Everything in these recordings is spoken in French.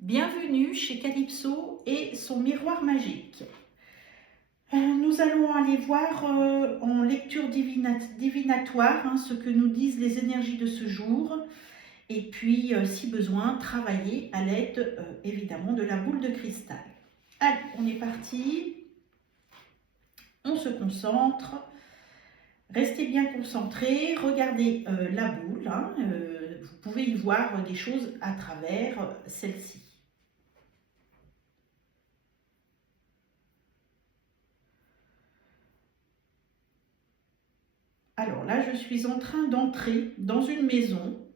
Bienvenue chez Calypso et son miroir magique. Nous allons aller voir en lecture divinatoire ce que nous disent les énergies de ce jour et puis, si besoin, travailler à l'aide évidemment de la boule de cristal. Allez, on est parti, on se concentre, restez bien concentrés, regardez la boule, vous pouvez y voir des choses à travers celle-ci. Alors là, je suis en train d'entrer dans une maison.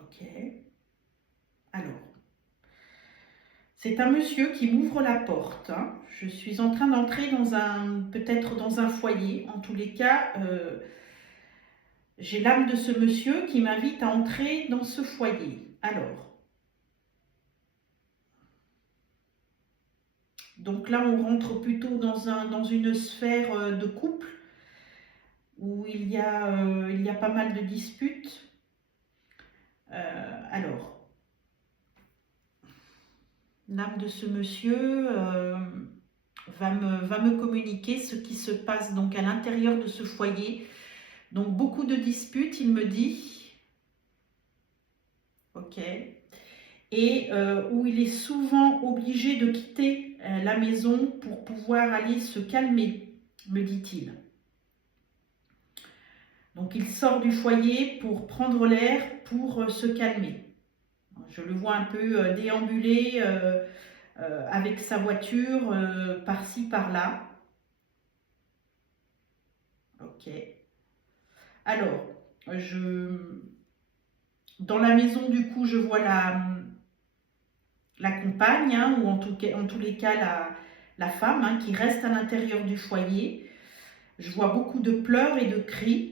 Ok. Alors, c'est un monsieur qui m'ouvre la porte. Je suis en train d'entrer peut-être dans un foyer. En tous les cas, j'ai l'âme de ce monsieur qui m'invite à entrer dans ce foyer. Alors, donc là, on rentre plutôt dans une sphère de couple où il y a pas mal de disputes. Alors, l'âme de ce monsieur va me communiquer ce qui se passe donc à l'intérieur de ce foyer. Donc beaucoup de disputes, il me dit. Ok. Et où il est souvent obligé de quitter la maison pour pouvoir aller se calmer, me dit-il. Donc il sort du foyer pour prendre l'air, pour se calmer. Je le vois un peu déambuler avec sa voiture par-ci, par-là. Ok. Alors, dans la maison, du coup, je vois la compagne, ou en tous les cas, la femme qui reste à l'intérieur du foyer. Je vois beaucoup de pleurs et de cris.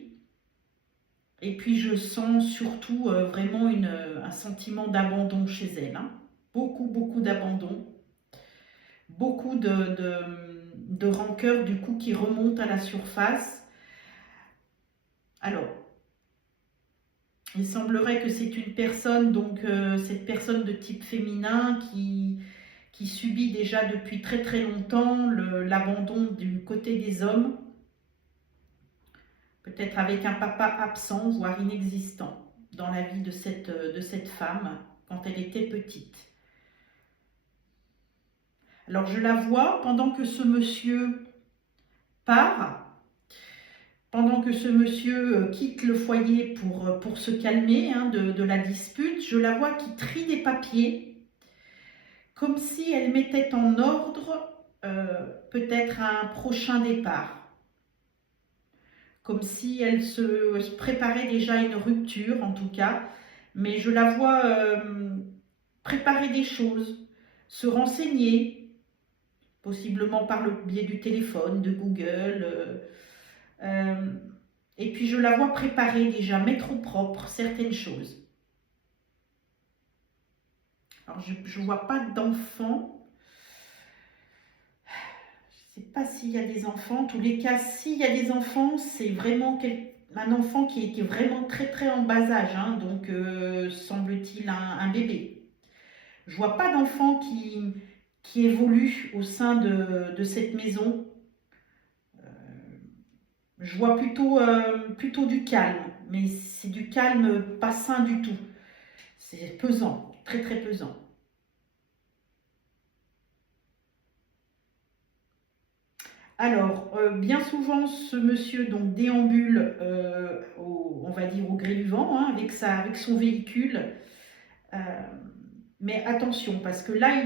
Et puis, je sens surtout vraiment un sentiment d'abandon chez elle. Beaucoup, beaucoup d'abandon. Beaucoup de rancœur, du coup, qui remonte à la surface. Alors, il semblerait que c'est une personne, donc cette personne de type féminin qui subit déjà depuis très très longtemps l'abandon du côté des hommes, peut-être avec un papa absent, voire inexistant, dans la vie de cette femme quand elle était petite. Alors je la vois pendant que ce monsieur part, pendant que ce monsieur quitte le foyer pour se calmer de la dispute, je la vois qui trie des papiers, comme si elle mettait en ordre peut-être un prochain départ. Comme si elle se préparait déjà à une rupture, en tout cas. Mais je la vois préparer des choses, se renseigner, possiblement par le biais du téléphone, de Google. Et puis je la vois préparer déjà, mettre au propre certaines choses. Alors je ne vois pas d'enfant. Je ne sais pas s'il y a des enfants. En tous les cas, s'il y a des enfants, c'est vraiment un enfant qui est vraiment très très en bas âge. Donc semble-t-il un bébé. Je ne vois pas d'enfant qui évolue au sein de cette maison. Je vois plutôt du calme, mais c'est du calme pas sain du tout. C'est pesant, très très pesant. Alors, bien souvent, ce monsieur donc déambule, on va dire au gré du vent, avec son véhicule. Euh, mais attention, parce que là,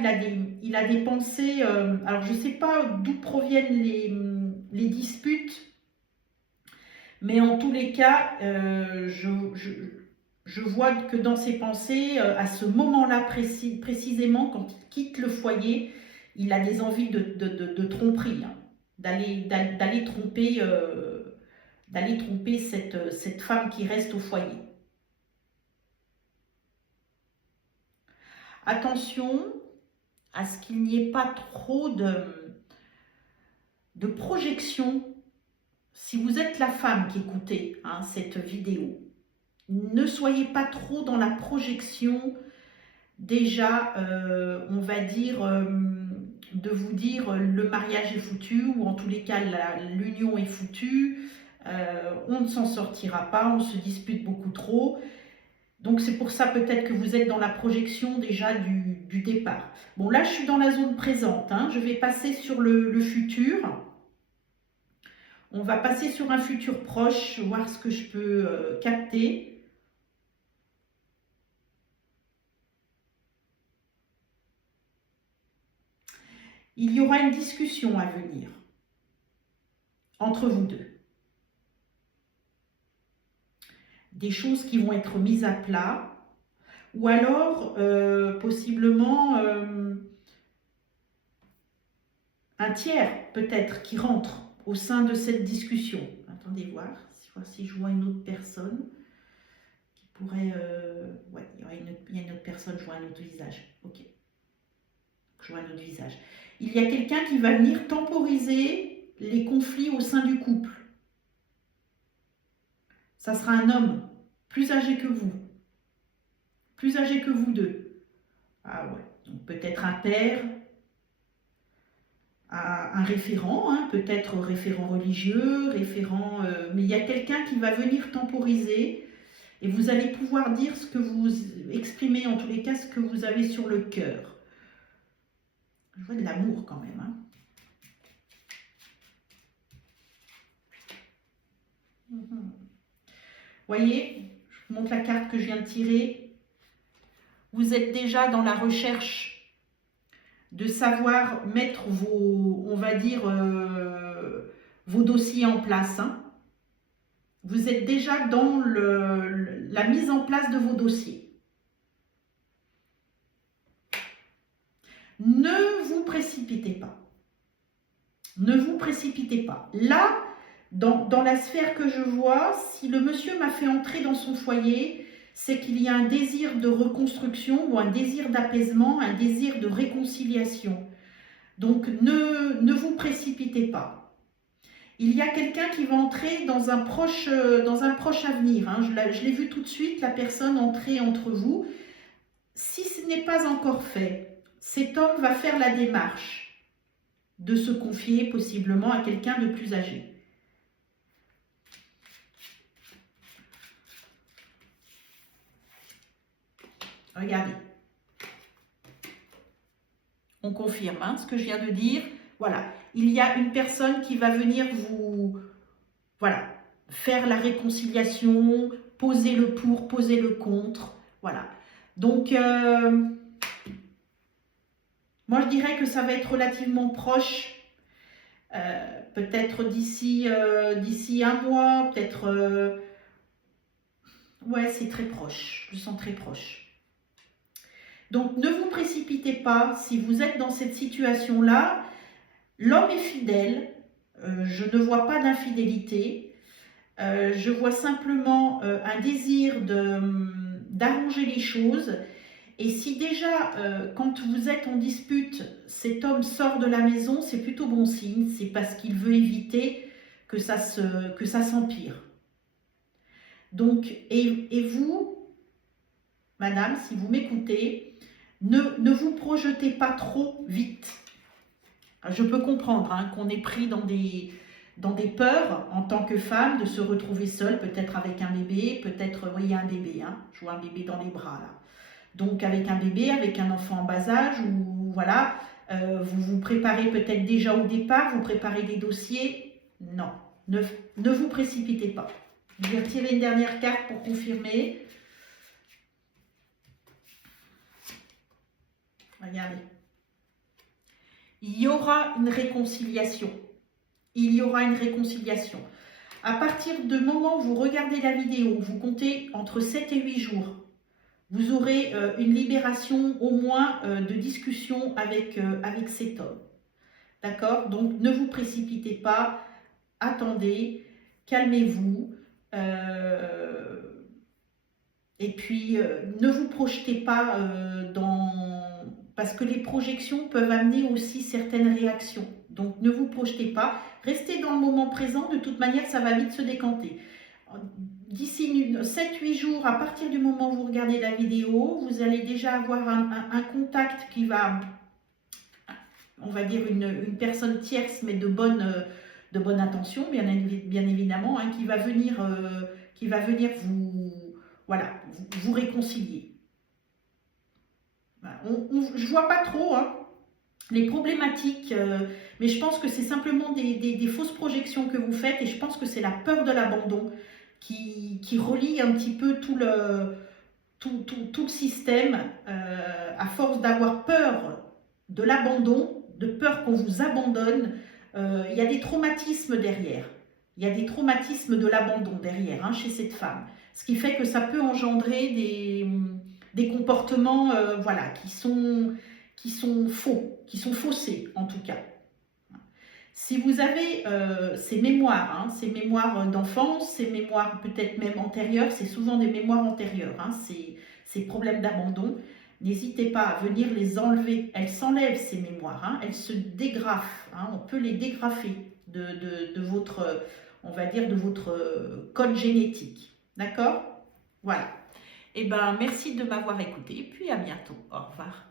il a des pensées. Alors, je ne sais pas d'où proviennent les disputes, mais en tous les cas, je vois que dans ses pensées, à ce moment-là précisément, quand il quitte le foyer, il a des envies de tromperie, d'aller tromper cette femme qui reste au foyer. Attention à ce qu'il n'y ait pas trop de projection. Si vous êtes la femme qui écoutez cette vidéo, ne soyez pas trop dans la projection déjà, on va dire, de vous dire le mariage est foutu, ou en tous les cas l'union est foutue, on ne s'en sortira pas, on se dispute beaucoup trop. Donc c'est pour ça peut-être que vous êtes dans la projection déjà du départ. Bon, là je suis dans la zone présente, hein. Je vais passer sur le futur. On va passer sur un futur proche, voir ce que je peux capter. Il y aura une discussion à venir entre vous deux. Des choses qui vont être mises à plat, ou alors possiblement un tiers peut-être qui rentre au sein de cette discussion. Attendez voir si je vois une autre personne qui pourrait... ouais, il y a une autre personne, je vois un autre visage. Ok. Je vois un autre visage. Il y a quelqu'un qui va venir temporiser les conflits au sein du couple. Ça sera un homme plus âgé que vous. Plus âgé que vous deux. Ah ouais. Donc peut-être un père, un référent, hein, peut-être référent religieux, référent... mais il y a quelqu'un qui va venir temporiser et vous allez pouvoir dire ce que vous exprimez, en tous les cas, ce que vous avez sur le cœur. Je vois de l'amour quand même. Hein. Voyez, je vous montre la carte que je viens de tirer. Vous êtes déjà dans la recherche de savoir mettre vos, on va dire, vos dossiers en place. Hein. Vous êtes déjà dans la mise en place de vos dossiers. Ne vous précipitez pas. Ne vous précipitez pas. Là, dans la sphère que je vois, si le monsieur m'a fait entrer dans son foyer, c'est qu'il y a un désir de reconstruction ou un désir d'apaisement, un désir de réconciliation. Donc, ne vous précipitez pas. Il y a quelqu'un qui va entrer dans un proche avenir. Hein. Je l'ai vu tout de suite, la personne entrer entre vous. Si ce n'est pas encore fait, cet homme va faire la démarche de se confier possiblement à quelqu'un de plus âgé. Regardez. On confirme hein, ce que je viens de dire. Voilà. Il y a une personne qui va venir vous... Voilà. Faire la réconciliation, poser le pour, poser le contre. Voilà. Donc, moi, je dirais que ça va être relativement proche. Peut-être d'ici un mois, peut-être... ouais, c'est très proche. Je le sens très proche. Donc, ne vous précipitez pas. Si vous êtes dans cette situation-là, l'homme est fidèle. Je ne vois pas d'infidélité. Je vois simplement un désir d'arranger les choses. Et si déjà, quand vous êtes en dispute, cet homme sort de la maison, c'est plutôt bon signe. C'est parce qu'il veut éviter que ça s'empire. Donc, et vous, madame, si vous m'écoutez, ne vous projetez pas trop vite. Je peux comprendre hein, qu'on est pris dans des peurs en tant que femme, de se retrouver seule, peut-être avec un bébé, peut-être, oui, il y a un bébé, hein, je vois un bébé dans les bras là. Donc avec un bébé, avec un enfant en bas âge, ou voilà, vous vous préparez peut-être déjà au départ, vous préparez des dossiers. Non, ne vous précipitez pas. Je vais retirer une dernière carte pour confirmer. Regardez. Il y aura une réconciliation. Il y aura une réconciliation. À partir du moment où vous regardez la vidéo, vous comptez entre 7 et 8 jours, vous aurez une libération au moins de discussion avec cet homme. D'accord? Donc, ne vous précipitez pas, attendez, calmez-vous. Et puis, ne vous projetez pas parce que les projections peuvent amener aussi certaines réactions. Donc, ne vous projetez pas. Restez dans le moment présent. De toute manière, ça va vite se décanter. d'ici 7-8 jours, à partir du moment où vous regardez la vidéo, vous allez déjà avoir un contact qui va, on va dire une personne tierce, mais de bonne intention, bien évidemment, hein, qui va venir vous, voilà, vous réconcilier. Je vois pas trop hein, les problématiques, mais je pense que c'est simplement des fausses projections que vous faites, et je pense que c'est la peur de l'abandon qui relie un petit peu tout le système, à force d'avoir peur de l'abandon, de peur qu'on vous abandonne. Il y a des traumatismes derrière. Il y a des traumatismes de l'abandon derrière, hein, chez cette femme. Ce qui fait que ça peut engendrer des comportements voilà, qui sont faux, qui sont faussés en tout cas. Si vous avez ces mémoires d'enfance, ces mémoires peut-être même antérieures, c'est souvent des mémoires antérieures, hein, ces problèmes d'abandon, n'hésitez pas à venir les enlever. Elles s'enlèvent ces mémoires, hein, elles se dégrafent, hein, on peut les dégrafer de votre, on va dire, de votre code génétique. D'accord? Voilà. Eh bien, merci de m'avoir écouté, puis à bientôt. Au revoir.